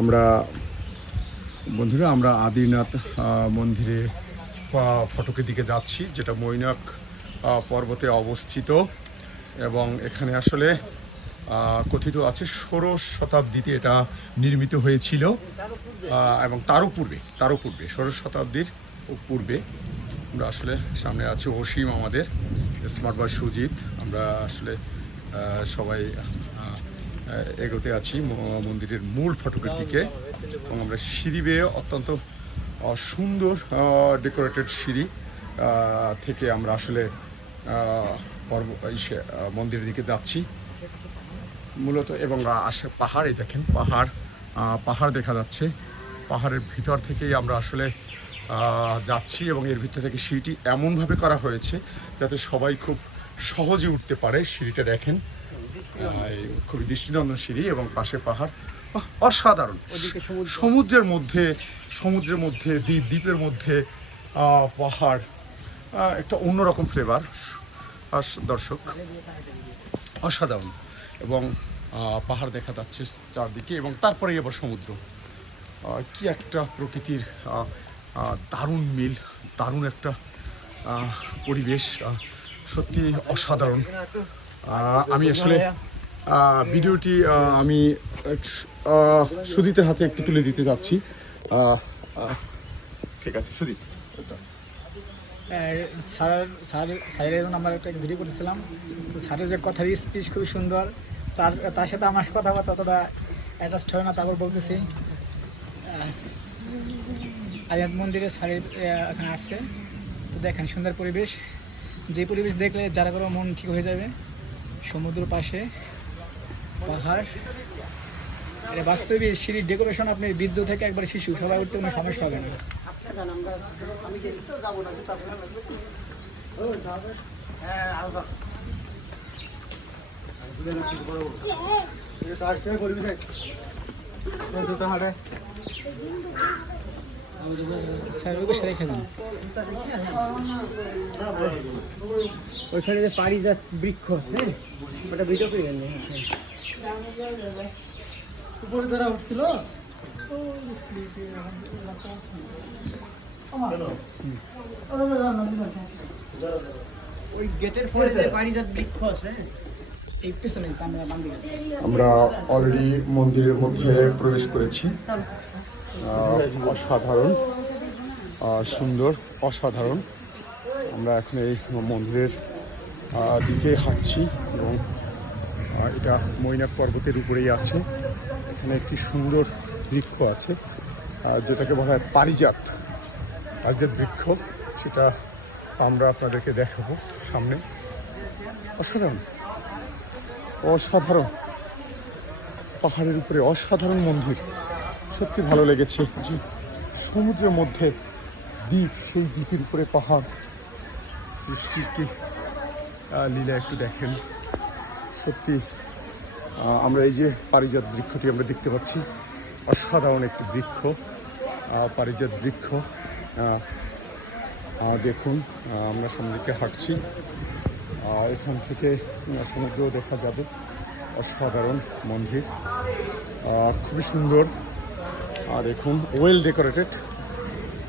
আমরা বন্ধুরা আমরা আদিনাথ মন্দিরে ফটকের দিকে যাচ্ছি, যেটা মৈনাক পর্বতে অবস্থিত। এবং এখানে আসলে কথিত আছে 16 শতাব্দীতে এটা নির্মিত হয়েছিল, এবং তারও পূর্বে 16 শতাব্দীর পূর্বে। আমরা আসলে সামনে আছে অসীম, আমাদের স্মার্ট বয় সুজিত। আমরা আসলে সবাই এগোতে আছি মন্দিরের মূল ফটকের দিকে, এবং আমরা সিঁড়ি বেয়ে অত্যন্ত সুন্দর ডেকোরেটেড সিঁড়ি থেকে আমরা আসলে মন্দিরের দিকে যাচ্ছি মূলত। এবং আসে পাহাড়, এই দেখেন পাহাড় দেখা যাচ্ছে। পাহাড়ের ভিতর থেকেই আমরা আসলে যাচ্ছি, এবং এর ভিতর থেকে সিঁড়িটি এমনভাবে করা হয়েছে যাতে সবাই খুব সহজে উঠতে পারে। সিঁড়িটা দেখেন, খুবই দৃষ্টিনন্দন সিঁড়ি, এবং পাশে পাহাড়, অসাধারণ। সমুদ্রের মধ্যে দ্বীপের মধ্যে পাহাড়, একটা অন্যরকম ফ্লেভার দর্শক, অসাধারণ। এবং পাহাড় দেখা যাচ্ছে চারদিকে, এবং তারপরে এবার সমুদ্র। কি একটা প্রকৃতির দারুণ মিল, দারুণ একটা পরিবেশ, সত্যি অসাধারণ। আমি আসলে ভিডিওটি আমি সুদীতের হাতে একটু তুলে দিতে যাচ্ছি। ঠিক আছে সুদীত। স্যারের আমরা একটা ভিডিও করেছিলাম, তো স্যারের যে কথার স্পিচ খুব সুন্দর। তার সাথে আমার কথাবার্তা অতটা অ্যাটাচড হয় না। তারপর বলতেছি আদিনাথ মন্দিরে স্যারের এখানে আসছে, তো দেখেন সুন্দর পরিবেশ। যে পরিবেশ দেখলে যারা কারো মন ঠিক হয়ে যাবে। সমুদ্র পাশে পাহাড়, এটা বাস্তবে সিঁড়ির ডেকোরেশন। আপনি বৃদ্ধ থেকে একবার শিশু সবাই উঠতে কোনো সমস্যা হবে না। স্যার ওই বসে রেখে যান। ওইখানে যে পারিজাত বৃক্ষ আছে, ওটা ভিডিও করে গেল উপরে যারা উঠছিল। ওই গেটের পরে যে পারিজাত বৃক্ষ আছে, এই পিছনে আমরা অলরেডি মন্দিরের মধ্যে প্রবেশ করেছি। অসাধারণ, সুন্দর, অসাধারণ। আমরা এখন এই মন্দিরের দিকে হাঁটছি, এবং এটা মৈনাক পর্বতের উপরেই আছে। এখানে একটি সুন্দর বৃক্ষ আছে, যেটাকে বলা হয় পারিজাত বৃক্ষ। সেটা আমরা আপনাদেরকে দেখাবো সামনে। অসাধারণ, পাহাড়ের উপরে অসাধারণ মন্দির। সত্যি ভালো লেগেছে যে সমুদ্রের মধ্যে দ্বীপ, সেই দ্বীপের উপরে পাহাড়। সৃষ্টির কি লীলা একটু দেখেন। সত্যি আমরা এই যে পারিজাত বৃক্ষটি আমরা দেখতে পাচ্ছি, অসাধারণ একটি বৃক্ষ, পারিজাত বৃক্ষ। দেখুন, আমরা সামনে দিকে হাঁটছি, এখান থেকে সমুদ্র দেখা যাবে। অসাধারণ মন্দির, খুবই সুন্দর, আর দেখুন ওয়েল ডেকোরেটেড,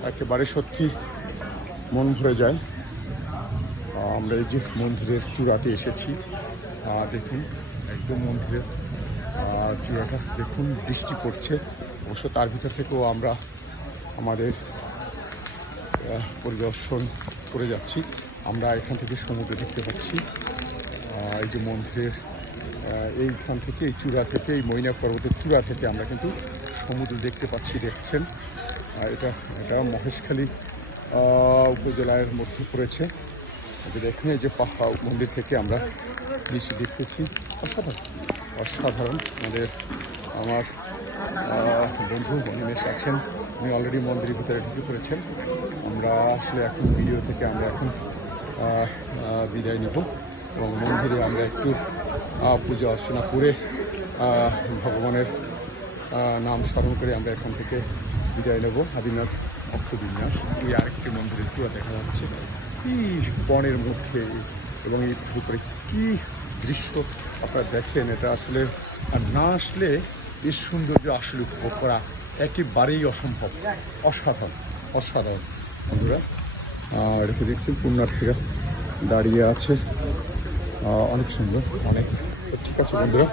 একেবারে সত্যি মন ভরে যায়। আমরা এই যে মন্দিরের চূড়াতে এসেছি, দেখুন একদম মন্দিরের চূড়াটা দেখুন, বৃষ্টি পড়ছে। অবশ্য তার ভিতর থেকেও আমরা আমাদের পরিদর্শন করে যাচ্ছি। আমরা এখান থেকে সমুদ্র দেখতে পাচ্ছি। এই যে মন্দিরের এইখান থেকে, এই চূড়া থেকে, এই মৈনাক পর্বতের চূড়া থেকে আমরা কিন্তু সমুদ্র দেখতে পাচ্ছি। দেখছেন, এটা মহেশখালী উপজেলার মধ্যে পড়েছে। দেখেন এই যে পাহাড়, মন্দির থেকে আমরা নিচে দেখতেছি। অসাধারণ। আমার বন্ধু অনিমেষ আছেন, উনি অলরেডি মন্দিরের ভিতরে ঢুকে পড়েছেন। আমরা আসলে এখন ভিডিও থেকে আমরা এখন বিদায় নেব, এবং মন্দিরে আমরা একটু পূজা অর্চনা করে ভগবানের নাম স্মরণ করে আমরা এখান থেকে বিদায় নেব। আদিনাথ অক্ষবিন্যাস, এই আরেকটি মন্দিরের চূড়া দেখা যাচ্ছে কি বনের মধ্যে, এবং এর উপরে কি দৃশ্য আপনারা দেখেন। এটা আসলে আর না আসলে এর সৌন্দর্য আসলে উপভোগ করা একেবারেই অসম্ভব, অসাধারণ অসাধারণ বন্ধুরা। রেখে দেখছেন পুণ্যার্থীরা দাঁড়িয়ে আছে, অনেক সুন্দর অনেক। ঠিক আছে বন্ধুরা।